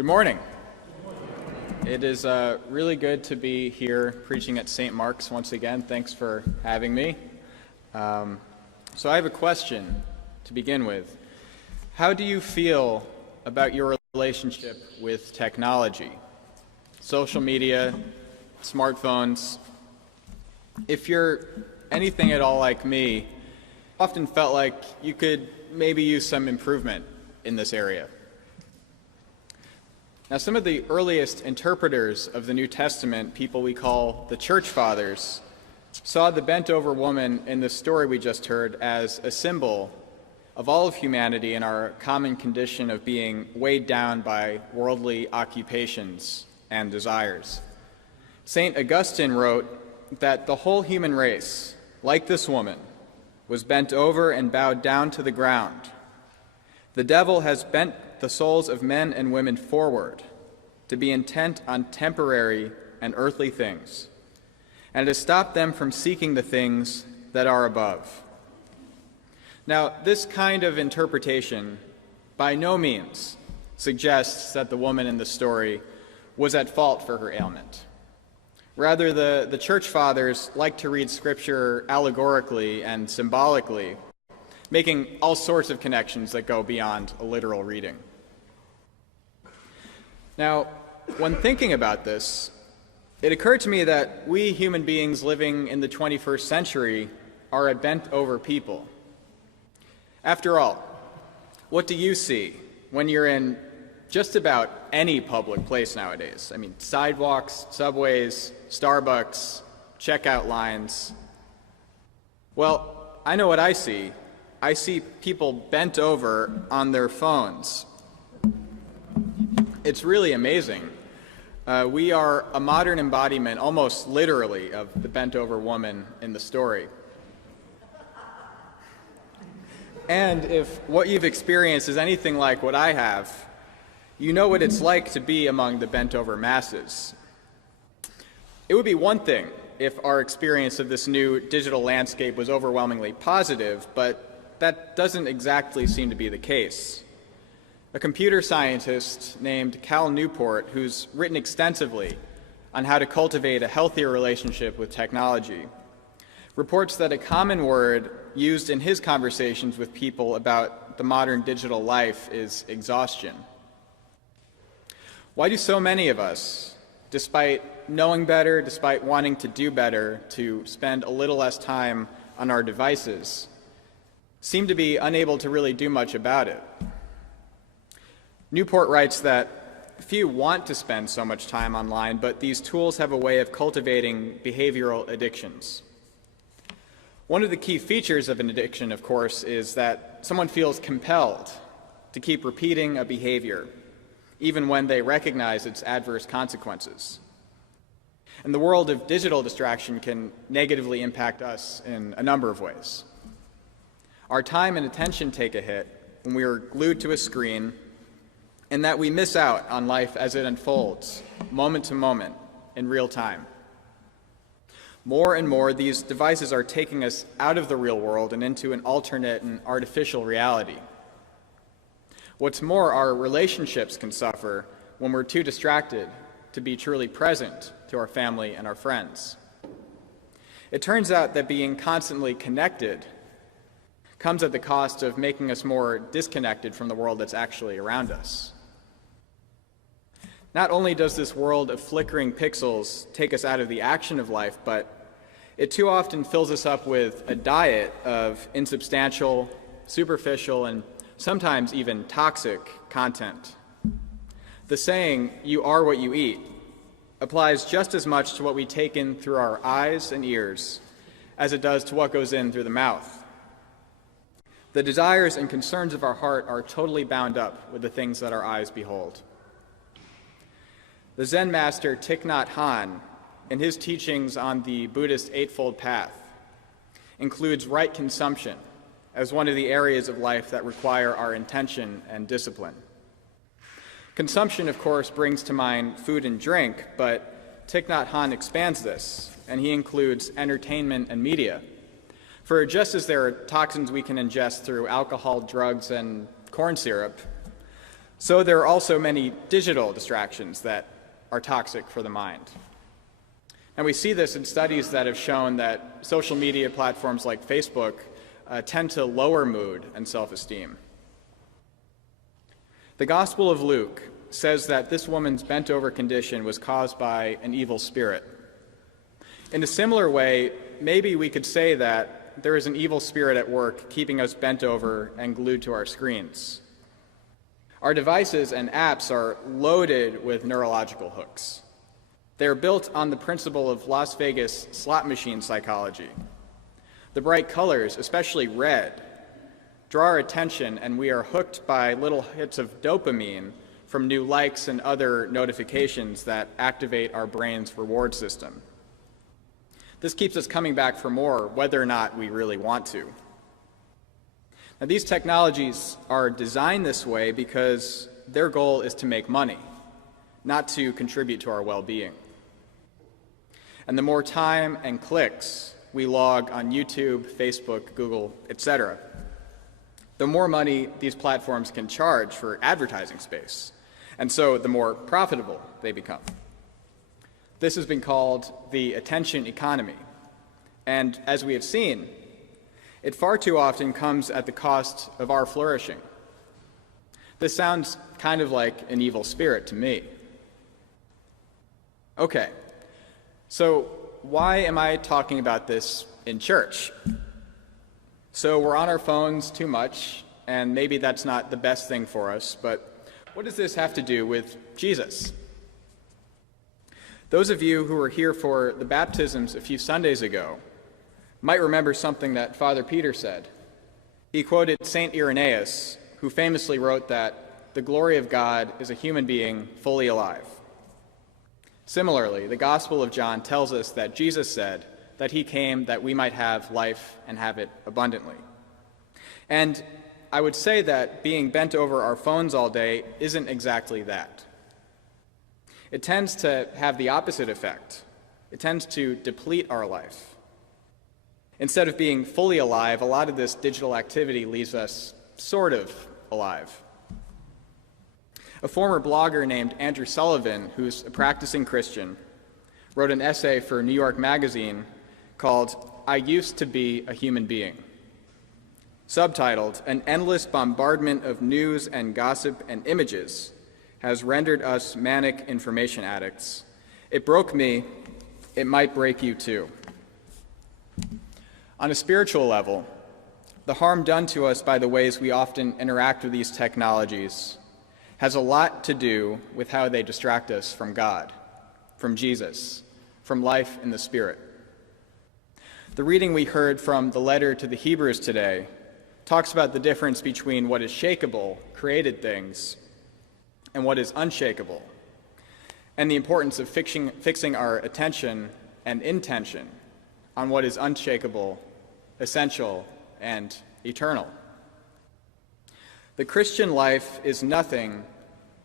Good morning. It is really good to be here preaching at St. Mark's once again. Thanks for having me. So I have a question to begin with. How do you feel about your relationship with technology? Social media, smartphones. If you're anything at all like me, I often felt like you could maybe use some improvement in this area. Now, some of the earliest interpreters of the New Testament, people we call the Church Fathers, saw the bent-over woman in the story we just heard as a symbol of all of humanity and our common condition of being weighed down by worldly occupations and desires. St. Augustine wrote that the whole human race, like this woman, was bent over and bowed down to the ground. The devil has bent the souls of men and women forward to be intent on temporary and earthly things, and to stop them from seeking the things that are above. Now, this kind of interpretation by no means suggests that the woman in the story was at fault for her ailment. Rather, the Church Fathers like to read Scripture allegorically and symbolically, making all sorts of connections that go beyond a literal reading. Now, when thinking about this, it occurred to me that we human beings living in the 21st century are a bent-over people. After all, what do you see when you're in just about any public place nowadays? I mean, sidewalks, subways, Starbucks, checkout lines. Well, I know what I see. I see people bent over on their phones. It's really amazing. We are a modern embodiment, almost literally, of the bent-over woman in the story. And if what you've experienced is anything like what I have, you know what it's like to be among the bent-over masses. It would be one thing if our experience of this new digital landscape was overwhelmingly positive, but that doesn't exactly seem to be the case. A computer scientist named Cal Newport, who's written extensively on how to cultivate a healthier relationship with technology, reports that a common word used in his conversations with people about the modern digital life is exhaustion. Why do so many of us, despite knowing better, despite wanting to do better, to spend a little less time on our devices, seem to be unable to really do much about it? Newport writes that few want to spend so much time online, but these tools have a way of cultivating behavioral addictions. One of the key features of an addiction, of course, is that someone feels compelled to keep repeating a behavior, even when they recognize its adverse consequences. And the world of digital distraction can negatively impact us in a number of ways. Our time and attention take a hit when we are glued to a screen, and that we miss out on life as it unfolds, moment to moment, in real time. More and more, these devices are taking us out of the real world and into an alternate and artificial reality. What's more, our relationships can suffer when we're too distracted to be truly present to our family and our friends. It turns out that being constantly connected comes at the cost of making us more disconnected from the world that's actually around us. Not only does this world of flickering pixels take us out of the action of life, but it too often fills us up with a diet of insubstantial, superficial, and sometimes even toxic content. The saying, "you are what you eat," applies just as much to what we take in through our eyes and ears as it does to what goes in through the mouth. The desires and concerns of our heart are totally bound up with the things that our eyes behold. The Zen master Thich Nhat Hanh, in his teachings on the Buddhist Eightfold Path, includes right consumption as one of the areas of life that require our intention and discipline. Consumption, of course, brings to mind food and drink, but Thich Nhat Hanh expands this, and he includes entertainment and media. For just as there are toxins we can ingest through alcohol, drugs, and corn syrup, So there are also many digital distractions that are toxic for the mind. And we see this in studies that have shown that social media platforms like Facebook tend to lower mood and self-esteem. The Gospel of Luke says that this woman's bent-over condition was caused by an evil spirit. In a similar way, maybe we could say that there is an evil spirit at work keeping us bent over and glued to our screens. Our devices and apps are loaded with neurological hooks. They are built on the principle of Las Vegas slot machine psychology. The bright colors, especially red, draw our attention, and we are hooked by little hits of dopamine from new likes and other notifications that activate our brain's reward system. This keeps us coming back for more, whether or not we really want to. Now, these technologies are designed this way because their goal is to make money, not to contribute to our well-being. And the more time and clicks we log on YouTube, Facebook, Google, etc., the more money these platforms can charge for advertising space, and so the more profitable they become. This has been called the attention economy, and as we have seen, it far too often comes at the cost of our flourishing. This sounds kind of like an evil spirit to me. Okay, so why am I talking about this in church? So we're on our phones too much, and maybe that's not the best thing for us, but what does this have to do with Jesus? Those of you who were here for the baptisms a few Sundays ago might remember something that Father Peter said. He quoted St. Irenaeus, who famously wrote that the glory of God is a human being fully alive. Similarly, the Gospel of John tells us that Jesus said that he came that we might have life and have it abundantly. And I would say that being bent over our phones all day isn't exactly that. It tends to have the opposite effect. It tends to deplete our life. Instead of being fully alive, a lot of this digital activity leaves us sort of alive. A former blogger named Andrew Sullivan, who's a practicing Christian, wrote an essay for New York Magazine called "I Used to Be a Human Being," subtitled, "An endless bombardment of news and gossip and images has rendered us manic information addicts. It broke me, it might break you too." On a spiritual level, the harm done to us by the ways we often interact with these technologies has a lot to do with how they distract us from God, from Jesus, from life in the Spirit. The reading we heard from the letter to the Hebrews today talks about the difference between what is shakeable, created things, and what is unshakable, and the importance of fixing our attention and intention on what is unshakable, essential, and eternal. The Christian life is nothing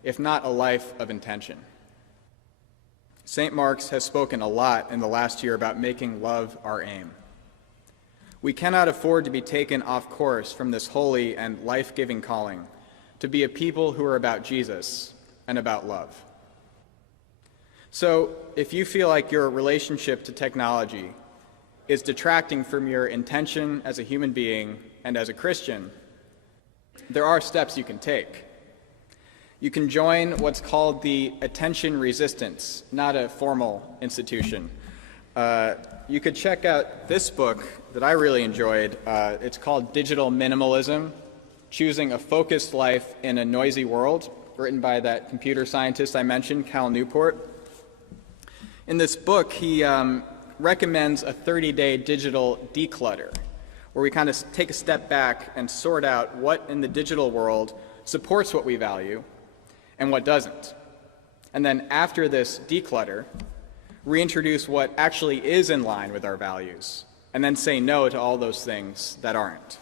if not a life of intention. St. Mark's has spoken a lot in the last year about making love our aim. We cannot afford to be taken off course from this holy and life-giving calling to be a people who are about Jesus and about love. So, if you feel like your relationship to technology is detracting from your intention as a human being and as a Christian, there are steps you can take. You can join what's called the Attention Resistance, not a formal institution. You could check out this book that I really enjoyed. It's called Digital Minimalism, Choosing a Focused Life in a Noisy World, written by that computer scientist I mentioned, Cal Newport. In this book, he recommends a 30-day digital declutter, where we kind of take a step back and sort out what in the digital world supports what we value and what doesn't. And then after this declutter, reintroduce what actually is in line with our values, and then say no to all those things that aren't.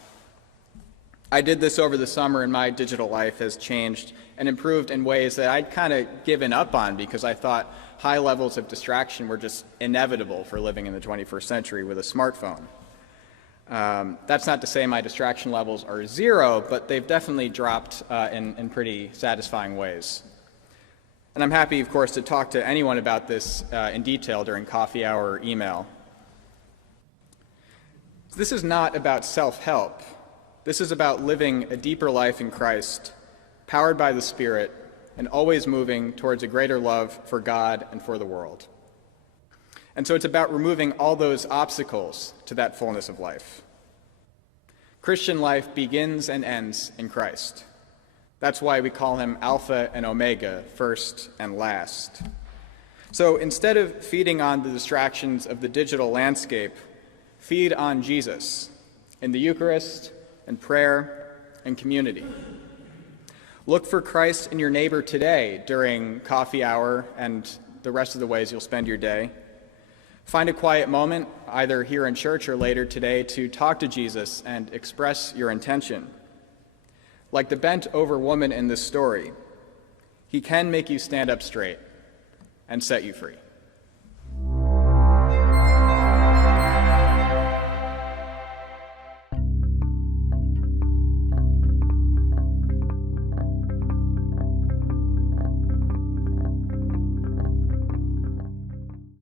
I did this over the summer, and my digital life has changed and improved in ways that I'd kind of given up on because I thought high levels of distraction were just inevitable for living in the 21st century with a smartphone. That's not to say my distraction levels are zero, but they've definitely dropped in pretty satisfying ways. And I'm happy, of course, to talk to anyone about this in detail during coffee hour or email. This is not about self-help. This is about living a deeper life in Christ, powered by the Spirit, and always moving towards a greater love for God and for the world. And so it's about removing all those obstacles to that fullness of life. Christian life begins and ends in Christ. That's why we call him Alpha and Omega, first and last. So instead of feeding on the distractions of the digital landscape, feed on Jesus in the Eucharist and prayer and community. Look for Christ in your neighbor today during coffee hour and the rest of the ways you'll spend your day. Find a quiet moment, either here in church or later today, to talk to Jesus and express your intention. Like the bent-over woman in this story, he can make you stand up straight and set you free.